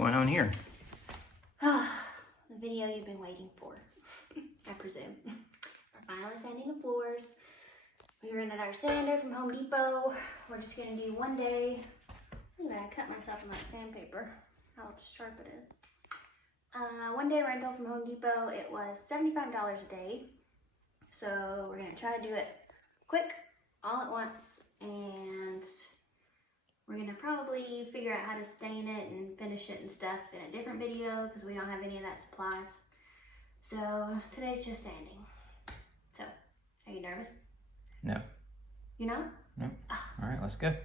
going on here? The video you've been waiting for, I presume. We're finally sanding the floors. We rented our sander from Home Depot. We're just gonna do one day. Look at that, I cut myself on that sandpaper. How sharp it is. One day rental from Home Depot. It was $75 a day. So we're gonna try to do it quick, all at once, and we're gonna probably figure out how to stain it and finish it and stuff in a different video because we don't have any of that supplies. So today's just sanding. So, are you nervous? No. You're not? No. Oh. All right, let's go. Okay.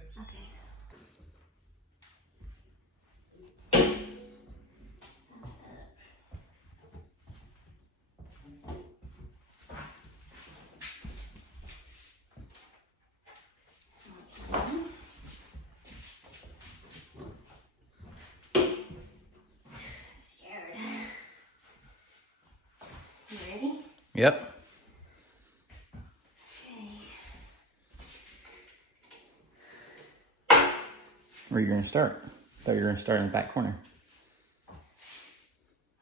Yep. Okay. Where are you going to start? I thought you were going to start in the back corner.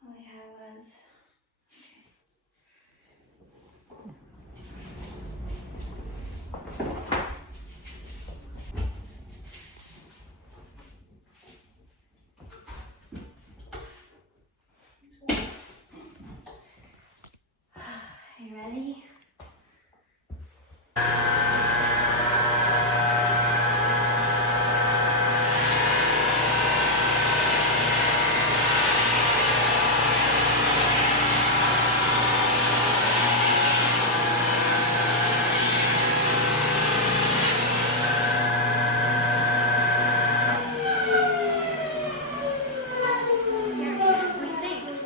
Oh yeah, I was. Okay. You ready?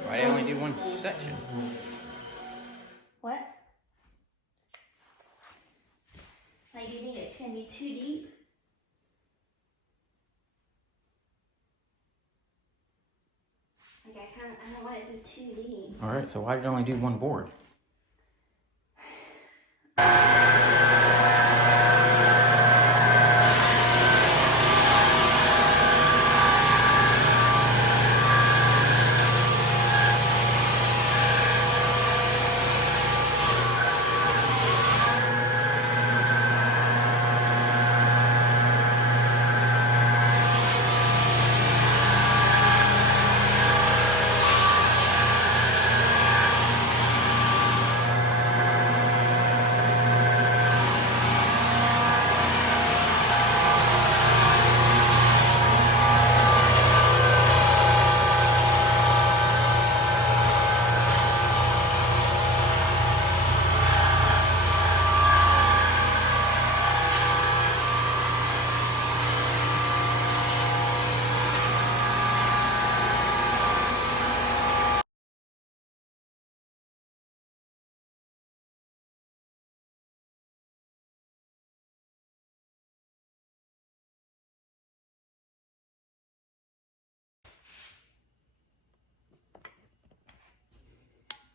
Why did I only do one section? What? Like, do you think it's gonna be too deep? Like, I don't want it to be too deep. All right, so why did I only do one board?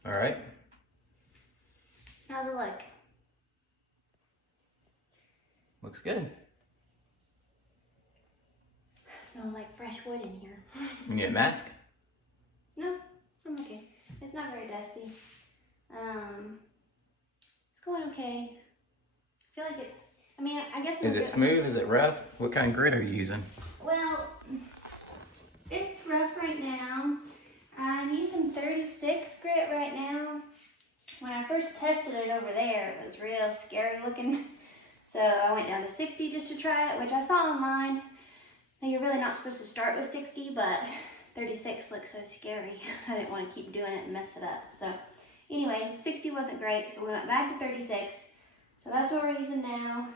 All right. How's it look? Looks good. Smells like fresh wood in here. You need a mask? No, I'm okay. It's not very dusty. It's going okay. I feel like it's, I mean, I guess Is it smooth? Is it rough? What kind of grit are you using? Well, it's rough right now. I'm using 36 grit right now. When I first tested it over there, it was real scary looking. So I went down to 60 just to try it, which I saw online. Now you're really not supposed to start with 60, but 36 looks so scary. I didn't want to keep doing it and mess it up. So anyway, 60 wasn't great, so we went back to 36. So that's what we're using now.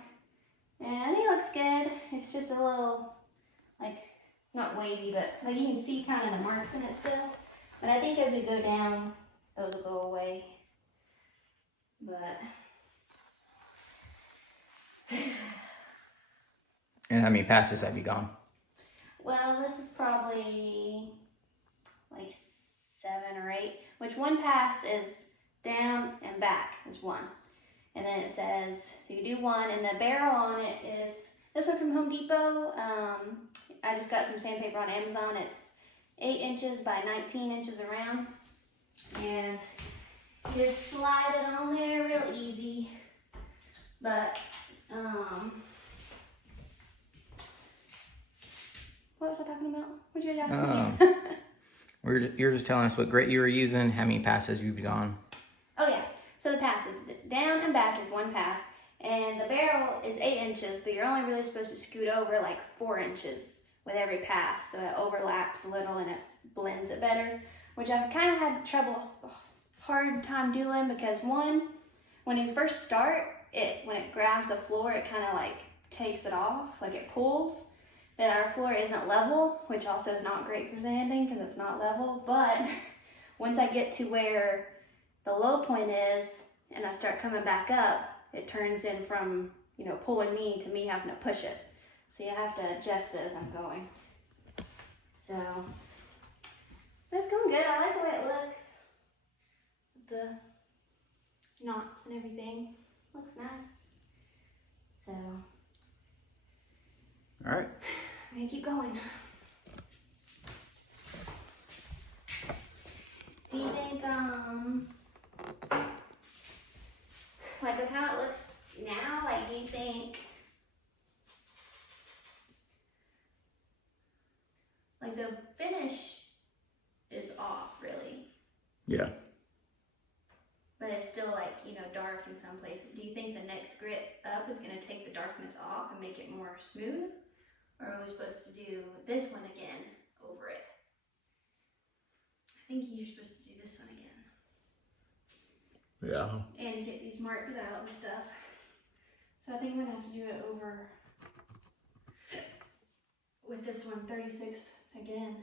And I think it looks good. It's just a little, like, not wavy, but like you can see kind of the marks in it still. But I think as we go down, those will go away. But And how many passes have you gone? well, this is probably like 7 or 8, which one pass is down and back is 1. And then it says, so you do 1, and the barrel on it is, this one from Home Depot. I just got some sandpaper on Amazon. It's 8 inches by 19 inches around. And just slide it on there real easy. But, what was I talking about? What did you ask me? You're just telling us what grit you were using, how many passes you've gone. Oh yeah, so the passes, down and back is 1 pass, and the barrel is 8 inches, but you're only really supposed to scoot over like 4 inches with every pass, so it overlaps a little and it blends it better, which I've kind of had hard time doing because one, when you first start, when it grabs the floor, it kind of like takes it off, like it pulls. And our floor isn't level, which also is not great for sanding because it's not level. But once I get to where the low point is and I start coming back up, it turns in from, you know, pulling me to me having to push it. So you have to adjust it as I'm going. So it's going good. I like the way it looks. The knots and everything. Looks nice. So. All right. I'm gonna keep going. Do you think, like with how it looks now, like do you think, like the finish is off really, Yeah. but it's still like, you know, dark in some places. Do you think the next grit up is gonna take the darkness off and make it more smooth? Or are we supposed to do this one again over it? I think you're supposed to do this one again. Yeah. And get these marks out and stuff. So I think I'm gonna have to do it over with this one, 36 again.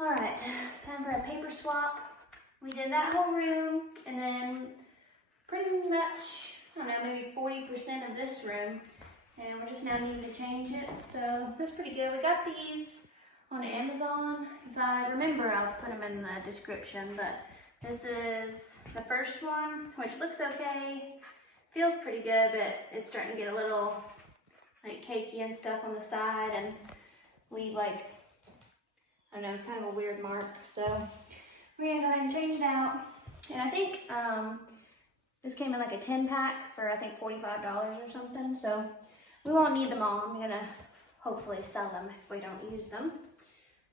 All right, time for a paper swap. We did that whole room, and then pretty much, I don't know, maybe 40% of this room. and we're just now needing to change it. So that's pretty good. We got these on Amazon. If I remember, I'll put them in the description, but this is the first one, which looks okay. Feels pretty good, but it's starting to get a little like cakey and stuff on the side and leave like, I don't know, kind of a weird mark. So we're gonna go ahead and change it out. And I think this came in like a 10 pack for I think $45 or something. So we won't need them all. I'm gonna hopefully sell them if we don't use them.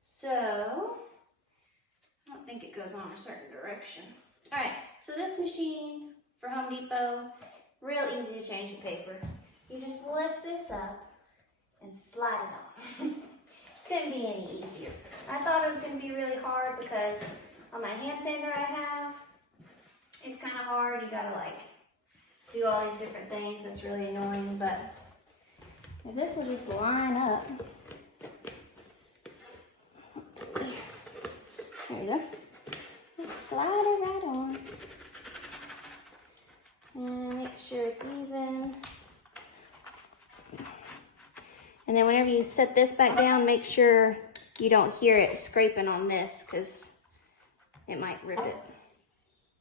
So I don't think it goes on a certain direction. All right, so this machine for Home Depot, real easy to change the paper. You just lift this up and slide it on. Couldn't be any easier. I thought it was gonna be really hard because on my hand sander I have, it's kind of hard. You gotta like do all these different things. That's really annoying, but if this will just line up. There you go. Just slide it right on. And make sure it's even. And then whenever you set this back down, make sure you don't hear it scraping on this because it might rip it.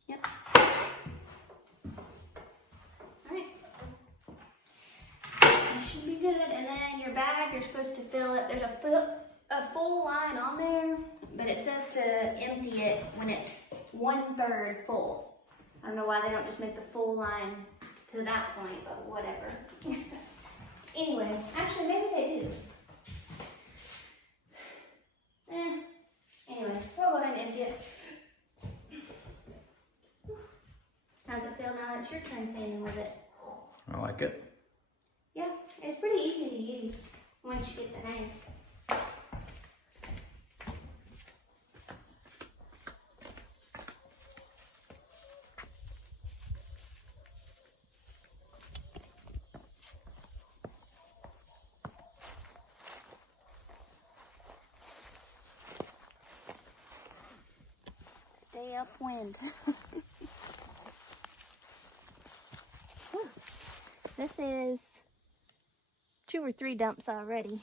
Yep. Alright. That should be good. And then your bag, you're supposed to fill it. There's a full line on there, but it says to empty it when it's 1/3 full. I don't know why they don't just make the full line to that point, but whatever. Anyway, actually maybe they do. Anyway, we'll go ahead and empty it. How's it feel now that it's your turn sanding with it? I like it. Yeah, it's pretty easy to use once you get the hang. Stay upwind. This is 2 or 3 dumps already.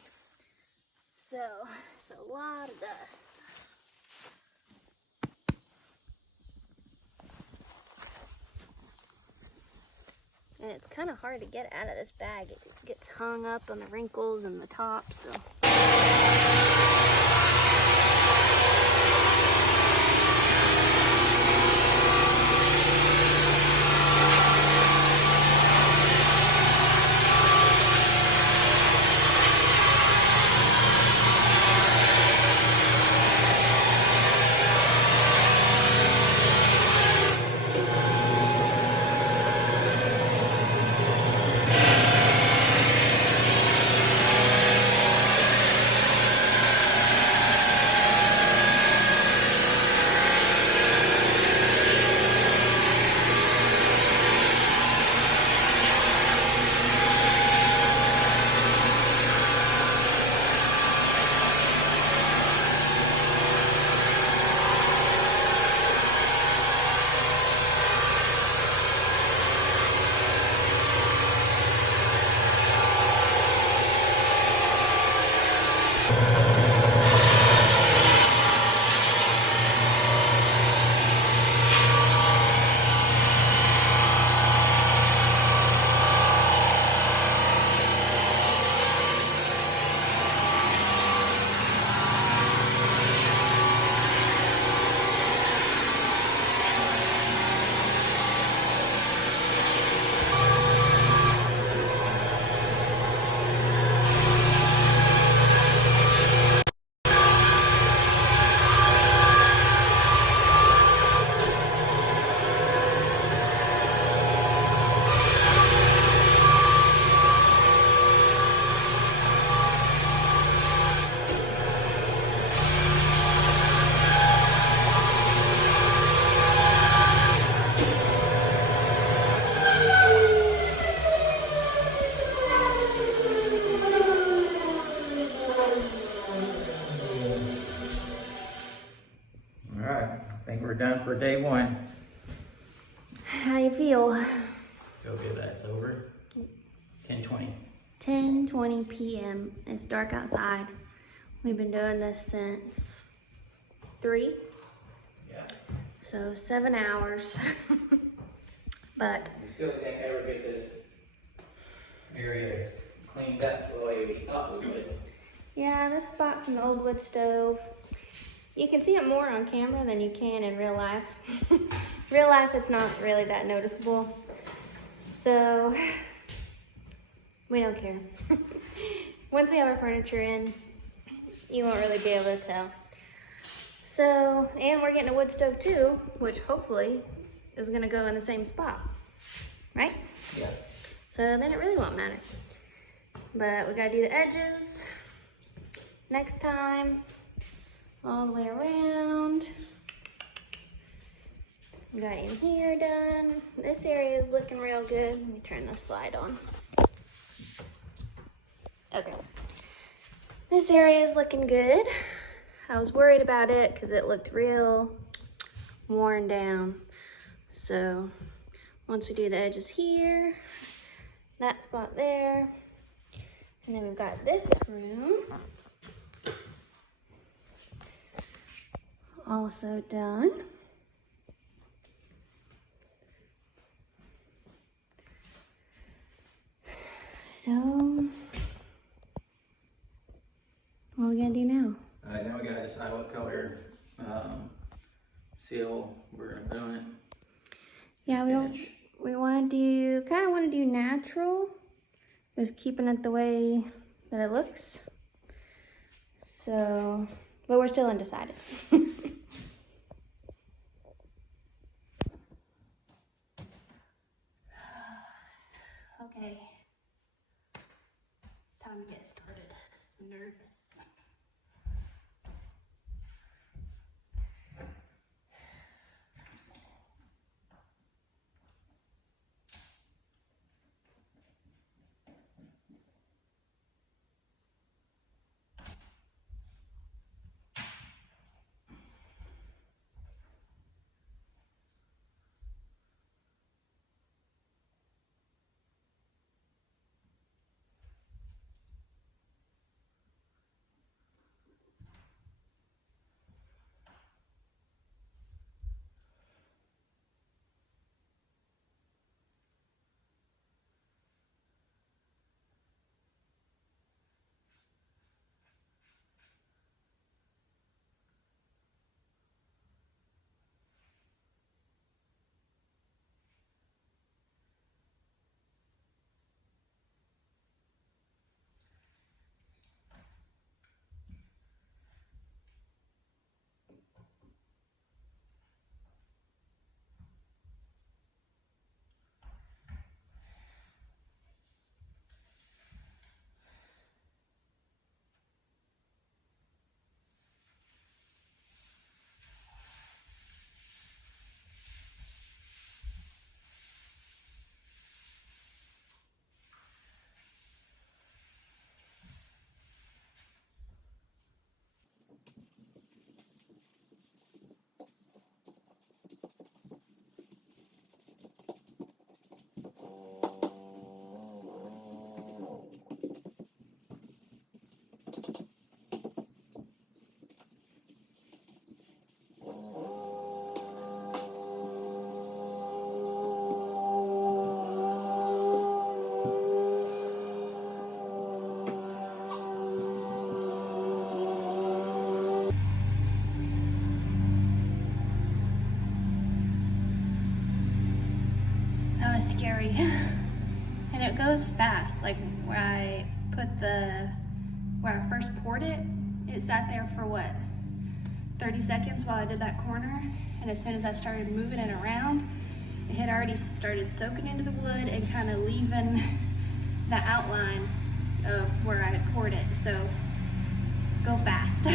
So it's a lot of dust. And it's kind of hard to get out of this bag. It gets hung up on the wrinkles and the top, so. We're done for day 1. How you feel? Feel good, that's over. 10:20. 10:20 p.m. It's dark outside. We've been doing this since 3. Yeah. So 7 hours. But You still can't ever get this area cleaned up the way we thought we would. yeah, this spot from the old wood stove, you can see it more on camera than you can in real life. Real life, it's not really that noticeable. So we don't care. Once we have our furniture in, you won't really be able to tell. So, and we're getting a wood stove too, which hopefully is gonna go in the same spot, right? Yeah. So then it really won't matter. But we gotta do the edges next time, all the way around. We got in here done. This area is looking real good. Let me turn this slide on. Okay. This area is looking good. I was worried about it because it looked real worn down. So once we do the edges here, that spot there, and then we've got this room also done. So what are we gonna do now? Now we gotta decide what color seal we're gonna put on it. Yeah, we want to do, kind of want to do natural, just keeping it the way that it looks. So, but we're still undecided. Okay, time to get started. I'm nervous. That was scary. And it goes fast. Like where I first poured it, it sat there for what? 30 seconds while I did that corner. And as soon as I started moving it around, it had already started soaking into the wood and kind of leaving the outline of where I had poured it. So go fast.